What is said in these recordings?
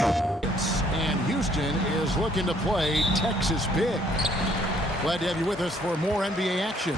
And Houston is looking to play Texas big. Glad to have you with us for more NBA action.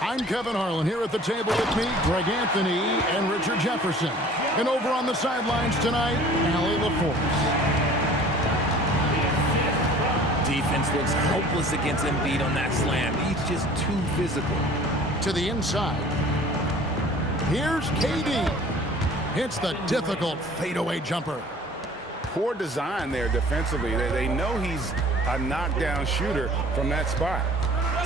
I'm Kevin Harlan here at the table with me, Greg Anthony and Richard Jefferson. And over on the sidelines tonight, Allie LaForce. Defense looks helpless against Embiid on that slam. He's just too physical. To the inside. Here's KD. Hits the difficult fadeaway jumper. Poor design there defensively. They know he's a knockdown shooter from that spot.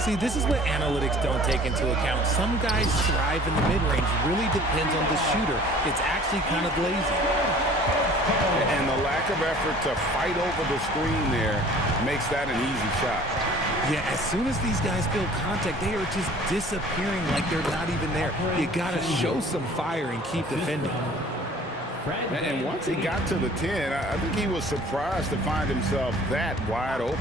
See, this is what analytics don't take into account. Some guys thrive in the mid-range. Really depends on the shooter. It's actually kind of lazy. And the lack of effort to fight over the screen there makes that an easy shot. Yeah, as soon as these guys feel contact, they are just disappearing like they're not even there. You got to show some fire and keep defending. And once he got to the 10, I think he was surprised to find himself that wide open.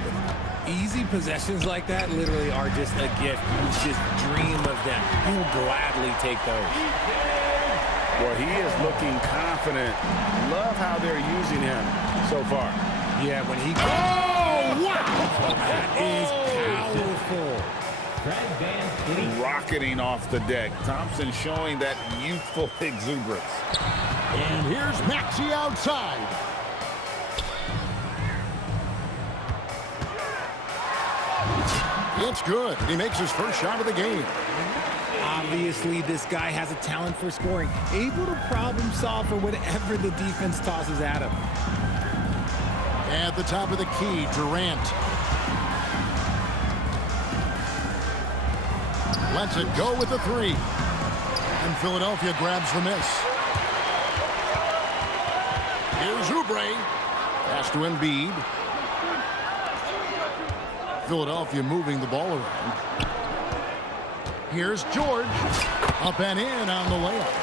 Easy possessions like that literally are just a gift. You just dream of them. He'll gladly take those. Well, he is looking confident. Love how they're using him so far. Yeah, when he... Oh, wow! That is powerful. Rocketing off the deck. Thompson showing that youthful exuberance. And here's Maxey outside. It's good. He makes his first shot of the game. Obviously, this guy has a talent for scoring. Able to problem solve for whatever the defense tosses at him. At the top of the key, Durant. Lets it go with the three. And Philadelphia grabs the miss. Here's Oubre. Pass to Embiid. Philadelphia moving the ball around. Here's George. Up and in on the layup.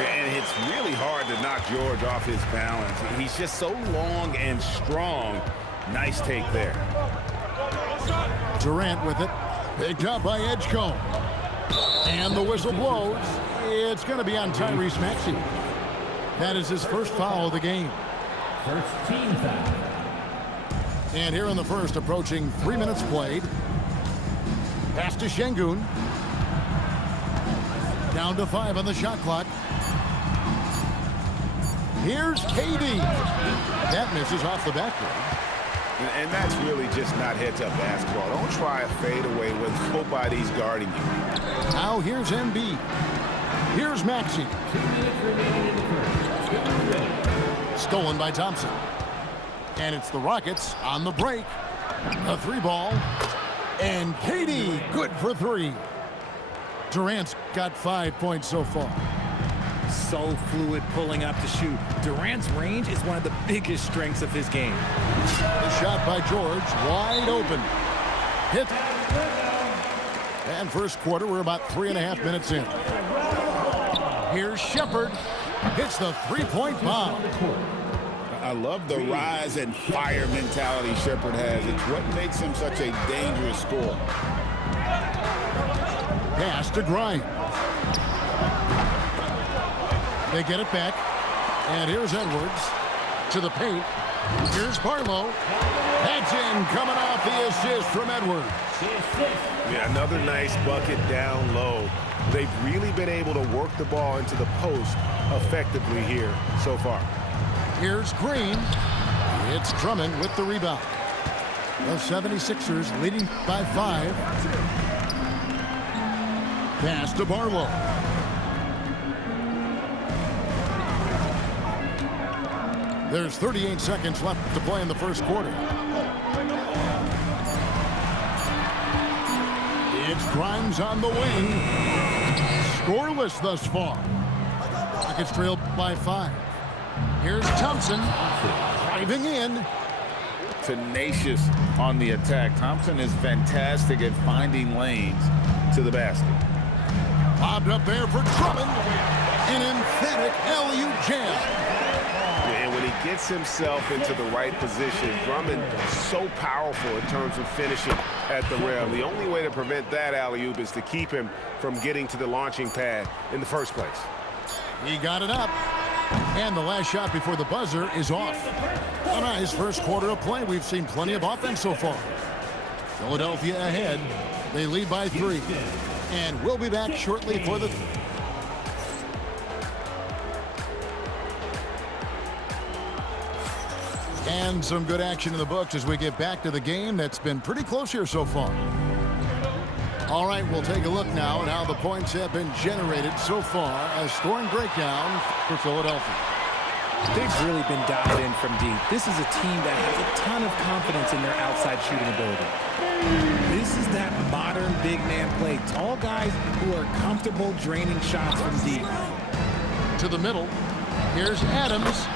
And it's really hard to knock George off his balance. He's just so long and strong. Nice take there. Durant with it. Picked up by Edgecombe. And the whistle blows. It's going to be on Tyrese Maxey. That is his first foul of the game. First team foul. And here in the first, approaching 3 minutes played. Pass to Şengün. Down to 5 on the shot clock. Here's KD. That misses off the backboard. And that's really just not heads-up basketball. Don't try a fadeaway when nobody's guarding you. Now here's Embiid. Here's Maxey. 2 minutes remaining in the first. Stolen by Thompson. And it's the Rockets on the break. A three ball. And KD good for 3. Durant's got 5 points so far. So fluid pulling up to shoot. Durant's range is one of the biggest strengths of his game. The shot by George, wide open. Hit. And first quarter, we're about 3.5 minutes in. Here's Shepherd. Hits the three-point bomb. I love the rise and fire mentality Shepherd has. It's what makes him such a dangerous scorer. Pass to Grimes. They get it back. And here's Edwards to the paint. Here's Barlow. That's in, coming off the assist from Edwards. Yeah, another nice bucket down low. They've really been able to work the ball into the post effectively here so far. Here's Green. It's Drummond with the rebound. The 76ers leading by 5. Pass to Barlow. There's 38 seconds left to play in the first quarter. It's Grimes on the wing. Scoreless thus far. Rockets trailed by 5. Here's Thompson driving in. Tenacious on the attack. Thompson is fantastic at finding lanes to the basket. Bobbed up there for Drummond. An emphatic alley-oop jam. And when he gets himself into the right position, Drummond so powerful in terms of finishing at the rim. The only way to prevent that alley-oop is to keep him from getting to the launching pad in the first place. He got it up. And the last shot before the buzzer is off. A nice first quarter of play. We've seen plenty of offense so far. Philadelphia ahead. They lead by 3. And we'll be back shortly for the... And some good action in the books as we get back to the game that's been pretty close here so far. All right, we'll take a look now at how the points have been generated so far as scoring breakdown for Philadelphia. They've really been dialed in from deep. This is a team that has a ton of confidence in their outside shooting ability. This is that modern big man play. Tall guys who are comfortable draining shots from deep. To the middle. Here's Adams.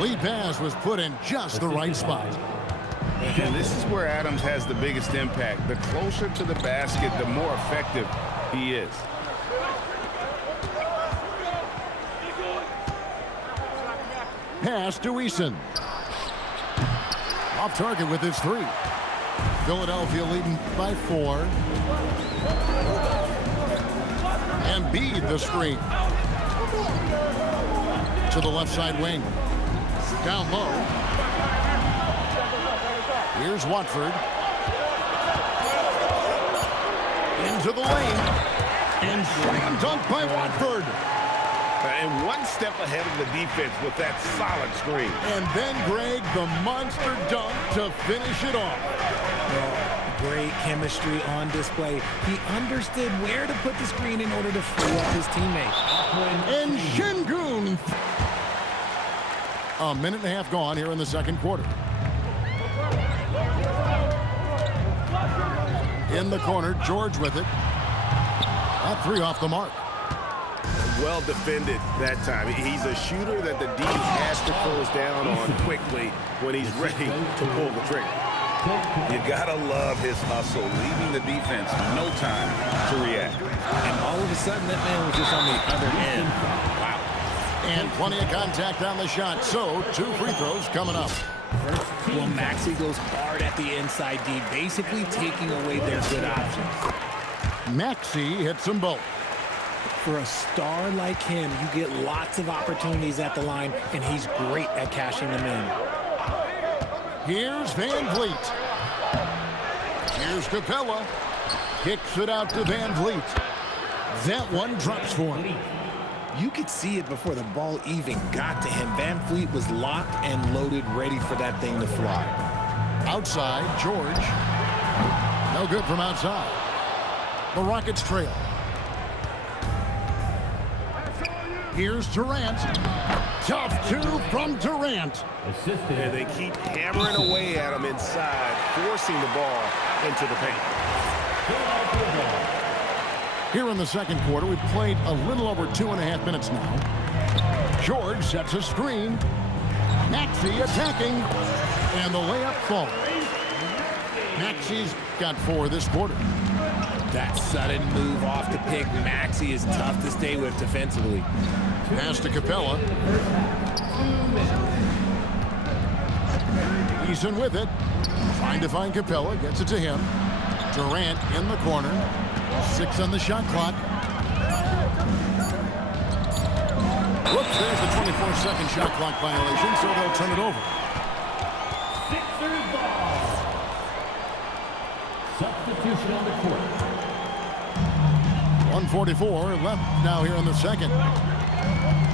Lead pass was put in just the right spot. And this is where Adams has the biggest impact. The closer to the basket, the more effective he is. Pass to Eason. Off target with his 3. Philadelphia leading by 4. Embiid the screen. To the left side wing. Down low. Here's Watford. Into the lane. And slam dunk by Watford. And one step ahead of the defense with that solid screen. And then, Greg, the monster dunk to finish it off. Great chemistry on display. He understood where to put the screen in order to free up his teammate. And Şengün. A minute and a half gone here in the second quarter. In the corner, George with it. That 3 off the mark. Well defended that time. He's a shooter that the D has to close down on quickly when he's ready to pull the trigger. You gotta love his hustle, leaving the defense no time to react. And all of a sudden, that man was just on the other end. Wow. And plenty of contact on the shot. So 2 free throws coming up. Well, Maxey goes hard at the inside D, basically taking away their good options. Maxey hits them both. For a star like him, you get lots of opportunities at the line, and he's great at cashing them in. Here's Van Vliet. Here's Capella. Kicks it out to Van Vliet. That one drops for him. You could see it before the ball even got to him. Van Vliet was locked and loaded, ready for that thing to fly. Outside, George. No good from outside. The Rockets trail. Here's Durant. Tough 2 from Durant. And they keep hammering away at him inside, forcing the ball into the paint. Here in the second quarter, we've played a little over 2.5 minutes now. George sets a screen. Maxey attacking. And the layup falls. Maxey's got 4 this quarter. That sudden move off the pick, Maxey is tough to stay with defensively. Pass to Capella. Eason with it. Trying to find Capella. Gets it to him. Durant in the corner. 6 on the shot clock. Whoops, there's the 24-second shot clock violation, so they'll turn it over. Sixers ball. Substitution on the court. 1:44 left now here in the second.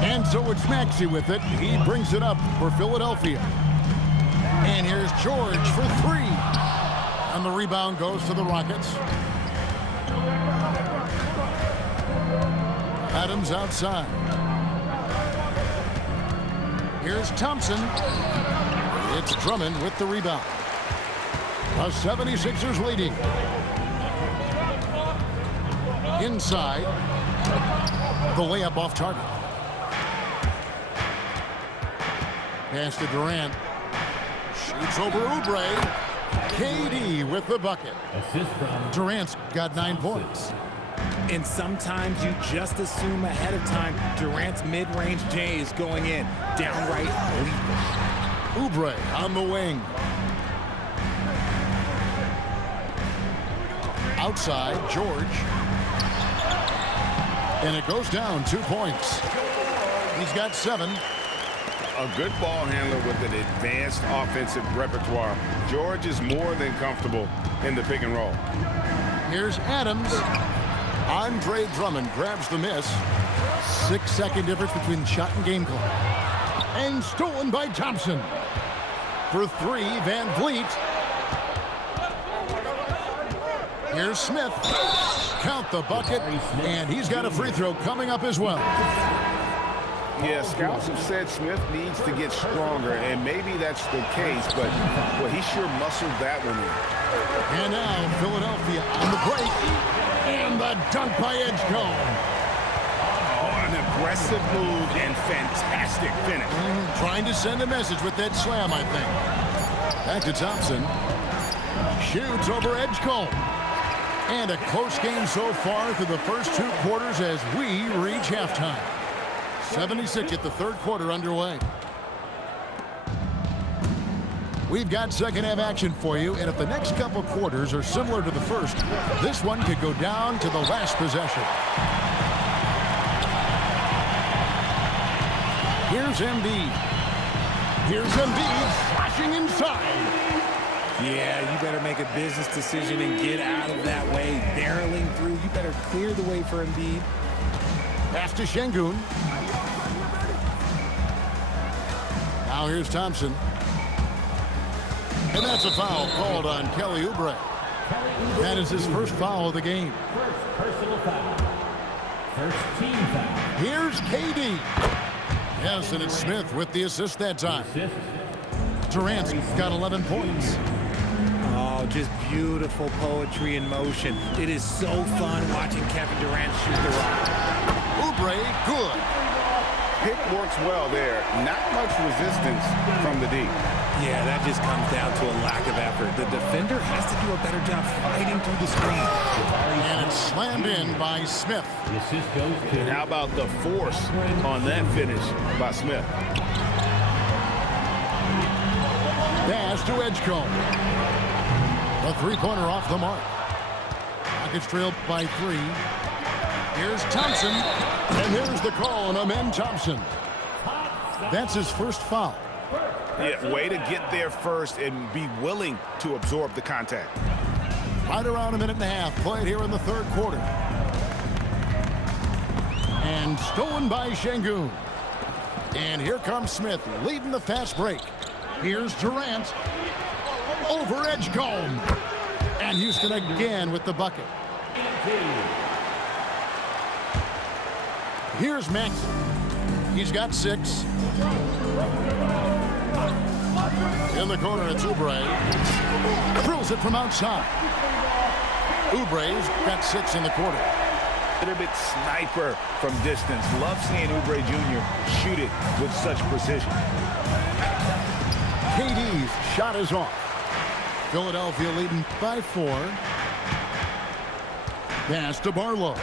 And so it's Maxey with it. He brings it up for Philadelphia. And here's George for 3. And the rebound goes to the Rockets. Adams outside. Here's Thompson. It's Drummond with the rebound. The 76ers leading. Inside. The layup off target. Pass to Durant. Shoots over Oubre. KD with the bucket. Assist from Durant's got 9 points. And sometimes you just assume ahead of time Durant's mid-range J is going in. Downright lethal. Oubre on the wing. Outside, George. And it goes down 2 points. He's got 7. a good ball handler with an advanced offensive repertoire. George is more than comfortable in the pick and roll. Here's Adams. Andre Drummond grabs the miss. 6-second difference between shot and game clock. And stolen by Thompson. For three, Van Vliet. Here's Smith. Count the bucket, and he's got a free throw coming up as well. Yeah, scouts have said Smith needs to get stronger, and maybe that's the case, but well, he sure muscled that one in. And now Philadelphia on the break. And the dunk by Edgecombe. Oh, an aggressive move and fantastic finish. Trying to send a message with that slam, I think. Back to Thompson. Shoots over Edgecombe. And a close game so far through the first two quarters as we reach halftime. 76 at the third quarter underway. We've got second half action for you, and if the next couple quarters are similar to the first, this one could go down to the last possession. Here's Embiid. Here's Embiid flashing inside. Yeah, you better make a business decision and get out of that way. Barreling through, you better clear the way for Embiid. Pass to Şengün. Now here's Thompson. And that's a foul called on Kelly Oubre. That is his first foul of the game. First personal foul. First team foul. Here's KD. Yes, and it's Smith with the assist that time. Durant's got 11 points. Oh, just beautiful poetry in motion. It is so fun watching Kevin Durant shoot the rock. Oubre, good. Pick works well there. Not much resistance from the D. Yeah, that just comes down to a lack of effort. The defender has to do a better job fighting through the screen. And it's slammed in by Smith. The assist goes to... And how about the force on that finish by Smith? Pass to Edgecombe. The three-pointer off the mark. Rockets trailed by three. Here's Thompson. And there's the call on Amen Thompson. That's his first foul. Yeah, way to get there first and be willing to absorb the contact. Right around a minute and a half played here in the third quarter. And stolen by Şengün. And here comes Smith leading the fast break. Here's Durant. Over Edgecombe. And Houston again with the bucket. Here's Max. He's got 6. In the corner, it's Oubre. Drills it from outside. Oubre's got 6 in the quarter. A little bit sniper from distance. Love seeing Oubre Jr. shoot it with such precision. KD's shot is off. Philadelphia leading by 4. Pass to Barlow.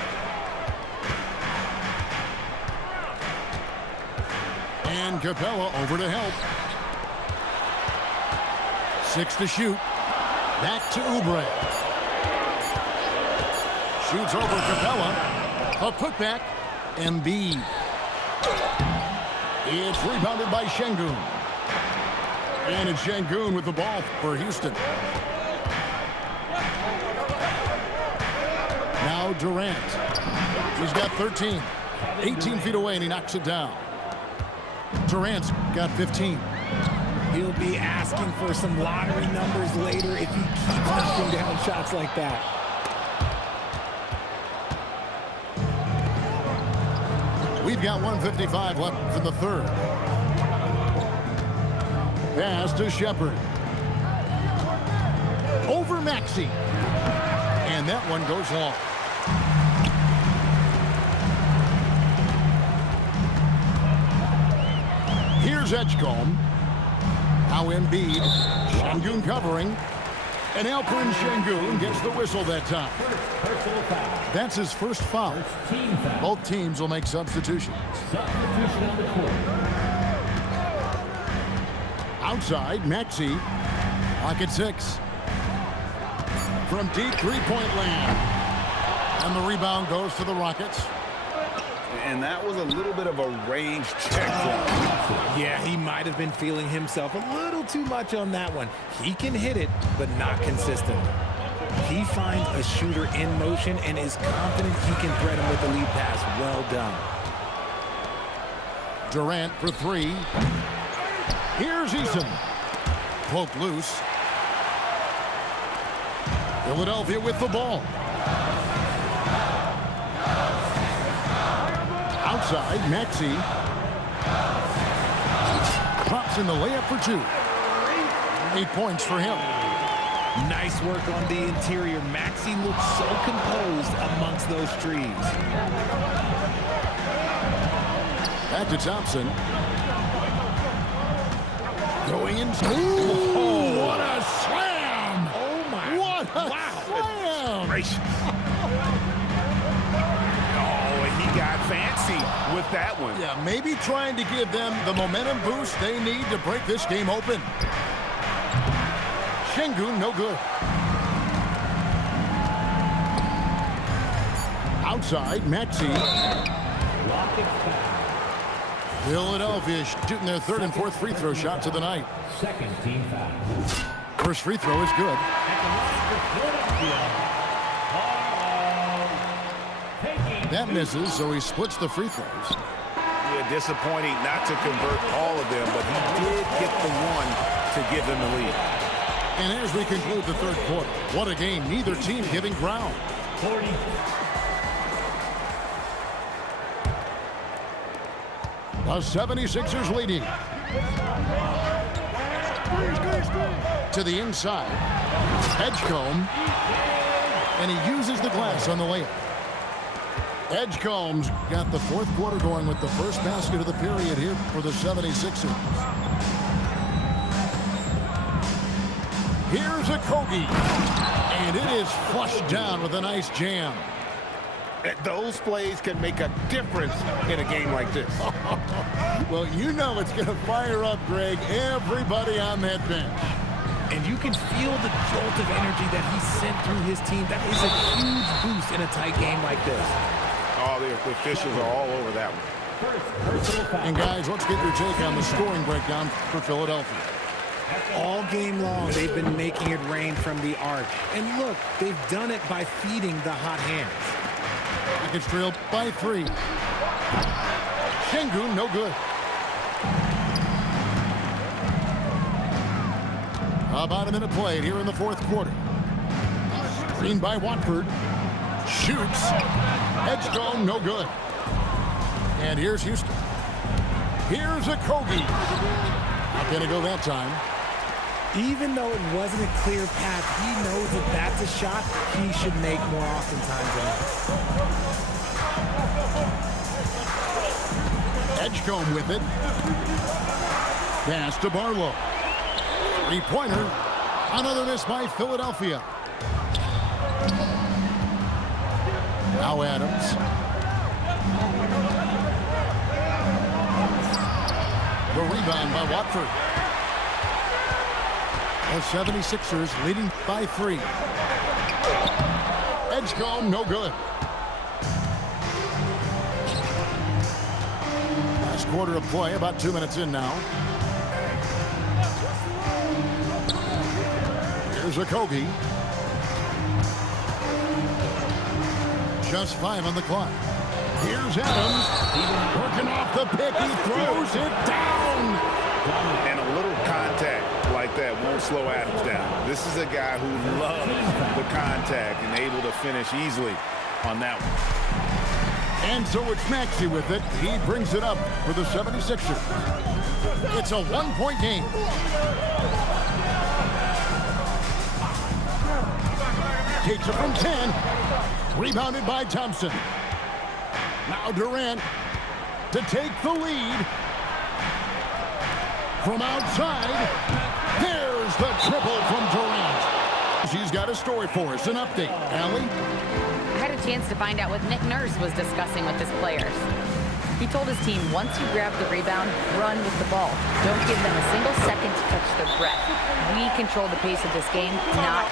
And Capella over to help. 6 to shoot. Back to Oubre. Shoots over Capella. A putback. Embiid. It's rebounded by Şengün. And it's Şengün with the ball for Houston. Now Durant. He's got 13. 18 feet away, and he knocks it down. Durant's got 15. He'll be asking for some lottery numbers later if he keeps knocking down shots like that. We've got 1:55 left in the third. Pass to Shepherd. Over Maxey. And that one goes long. Here's Edgecombe. Now Embiid. Şengün covering. And Alperen Şengün gets the whistle that time. Personal foul. That's his first foul. First team foul. Both teams will make substitutions. Substitution on the court. Outside, Maxey. Clock at 6. From deep three-point land. And the rebound goes to the Rockets. And that was a little bit of a range check for him. Yeah, he might have been feeling himself a little too much on that one. He can hit it, but not consistent. He finds a shooter in motion and is confident he can thread him with the lead pass. Well done. Durant for three. Here's Eason. Poke loose. Philadelphia with the ball. Outside, Maxey. Drops in the layup for two. 8 points for him. Nice work on the interior. Maxey looks so composed amongst those trees. Back to Thompson. Going in. Ooh, what a slam! Oh, my. What a slam! Gracious. Oh, and he got fancy with that one. Yeah, maybe trying to give them the momentum boost they need to break this game open. Şengün, no good. Outside, Maxey. Philadelphia shooting their third and fourth free throw shots of the night. Second team foul. First free throw is good. At the line for Philadelphia, taking That misses, so he splits the free throws. Yeah, disappointing not to convert all of them, but he did get the one to give them the lead. And as we conclude the third quarter, what a game, neither team giving ground. 40. The 76ers leading. To the inside. Edgecombe. And he uses the glass on the layup. Edgecombe's got the fourth quarter going with the first basket of the period here for the 76ers. Here's a Kogi. And it is flushed down with a nice jam. Those plays can make a difference in a game like this. Well, you know it's going to fire up, Greg, everybody on that bench. And you can feel the jolt of energy that he sent through his team. That is a huge boost in a tight game like this. Oh, the officials are all over that one. And guys, let's get your take on the scoring breakdown for Philadelphia. All game long, they've been making it rain from the arc. And look, they've done it by feeding the hot hands. It's trailed by three. Şengün, no good. About a minute played here in the fourth quarter. Screen by Watford. Shoots. Edgecombe, no good. And here's Houston. Here's a Kogi. Not going to go that time. Even though it wasn't a clear path, he knows that that's a shot he should make more oftentimes than not. Edgecombe with it. Pass to Barlow. Three-pointer. Another miss by Philadelphia. Now Adams. The rebound by Watford. The 76ers leading by three. Edgecombe, no good. Last quarter of play, about 2 minutes in now. Here's a Kogi. Just 5 on the clock. Here's Adams. Working off the pick. He throws it down. And a little contact like that won't slow Adams down. This is a guy who loves the contact and able to finish easily on that one. And so it's Maxey with it. He brings it up for the 76ers. It's a one-point game. Takes it from 10. Rebounded by Thompson. Now Durant to take the lead. From outside, there's the triple from Durant. She's got a story for us, an update. Allie? I had a chance to find out what Nick Nurse was discussing with his players. He told his team, once you grab the rebound, run with the ball. Don't give them a single second to catch their breath. We control the pace of this game, not...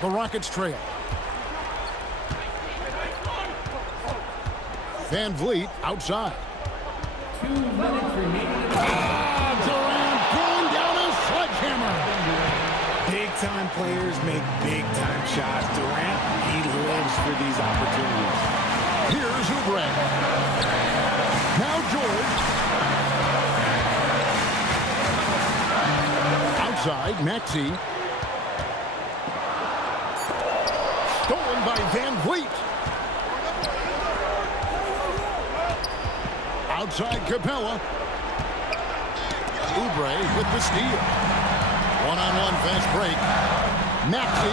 The Rockets trail. Van Vliet outside. 2 minutes remaining. Durant throwing down a sledgehammer. Big-time players make big-time shots. Durant, he lives for these opportunities. Here's Oubre. Now George. Outside, Maxey. Stolen by Van Vliet. Outside Capella. Oubre with the steal. One-on-one fast break. Maxey.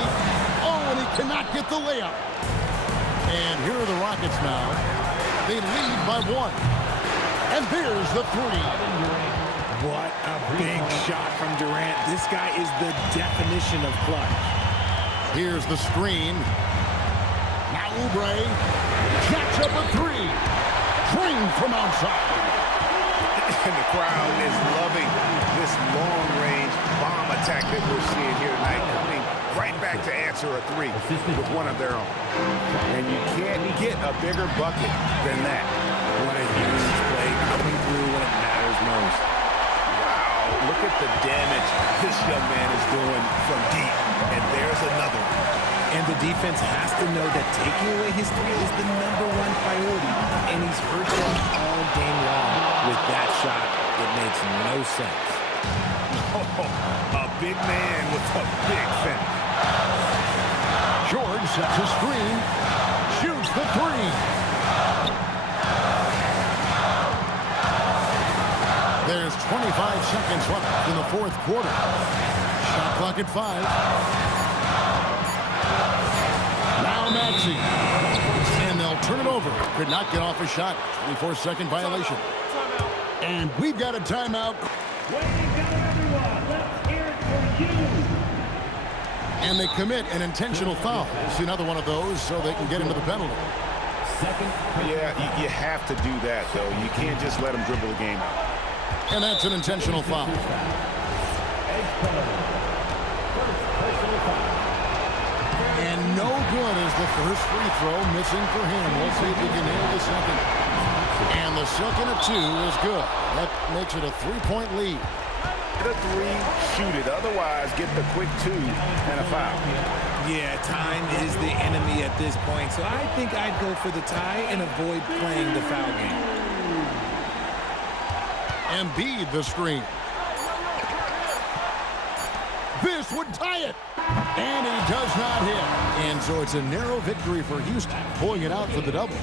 Oh, and he cannot get the layup. And here are the Rockets now. They lead by 1. And there's the 3. What a big shot from Durant. This guy is the definition of clutch. Here's the screen. Now Oubre jacks up a 3. Drained from outside. And the crowd is loving this long-range bomb attack that we're seeing here tonight, coming right back to answer a 3 with one of their own. And you can't get a bigger bucket than that. What a huge play coming through when it matters most. Wow, look at the damage this young man is doing from deep. And there's another one. And the defense has to know that taking away his 3 is the #1 priority, and he's hurt them all game long. With that shot, it makes no sense. Oh, a big man with a big finish. George sets a screen. Shoots the 3. There's 25 seconds left in the 4th quarter. Shot clock at 5. Now Maxey. And they'll turn it over. Could not get off a shot. 24-second violation. And we've got a timeout. Waiting down, everyone. Let's hear it for you. And they commit an intentional foul. See another one of those so they can get into the penalty. Second. Yeah, you have to do that, though. You can't just let him dribble the game out. And that's an intentional foul. And no good is the first free throw missing for him. We'll see if he can nail the second. And the second of 2 is good. That makes it a 3-point lead. Get a 3, shoot it. Otherwise, get the quick 2 and a foul. Yeah, time is the enemy at this point, so I think I'd go for the tie and avoid playing the foul game. Embiid the screen. This would tie it. And he does not hit. And so it's a narrow victory for Houston, pulling it out for the double.